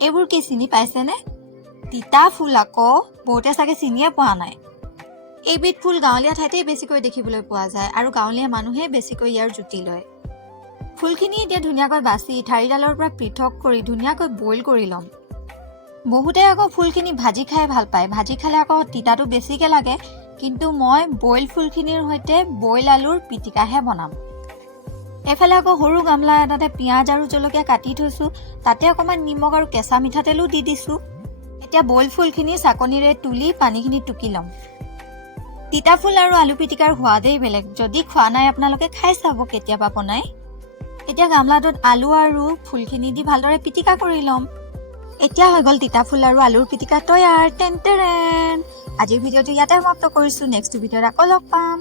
এইবোৰ কি চিনি পাইছেনে? তিতা ফুল আকৌ বহুতে চাগে চিনিয়ে পোৱা নাই। এইবিধ ফুল গাঁৱলীয়া ঠাইতেই বেছিকৈ দেখিবলৈ পোৱা যায় আৰু গাঁৱলীয়া মানুহে বেছিকৈ ইয়াৰ জুতি লয়। ফুলখিনি এতিয়া ধুনীয়াকৈ বাছি ঠাৰিডালৰ পৰা পৃথক কৰি ধুনীয়াকৈ বইল কৰি ল'ম। বহুতে আকৌ ফুলখিনি ভাজি খাই ভাল পায়। ভাজি খালে আকৌ তিতাটো বেছিকৈ লাগে, কিন্তু মই বইল ফুলখিনিৰ সৈতে বইল আলুৰ পিটিকাহে বনাম। এফালে আকৌ সৰু গামলা এটাতে পিঁয়াজ আৰু জলকীয়া কাটি থৈছোঁ, তাতে অকণমান নিমখ আৰু কেঁচা মিঠাতেলো দি দিছোঁ। এতিয়া বইল ফুলখিনি চাকনিৰে তুলি পানীখিনি টুকি ল'ম। তিতা ফুল আৰু আলু পিটিকাৰ সোৱাদেই বেলেগ। যদি খোৱা নাই আপোনালোকে খাই চাব কেতিয়াবা বনাই। এতিয়া গামলাটোত আলু আৰু ফুলখিনি দি ভালদৰে পিটিকা কৰি ল'ম। এতিয়া হৈ গ'ল তিতা ফুল আৰু আলুৰ পিটিকা তৈয়াৰ। টেন টেৰেন। আজিৰ ভিডিঅ'টো ইয়াতে সমাপ্ত কৰিছোঁ। নেক্সট ভিডিঅ'ত আকৌ লগ পাম।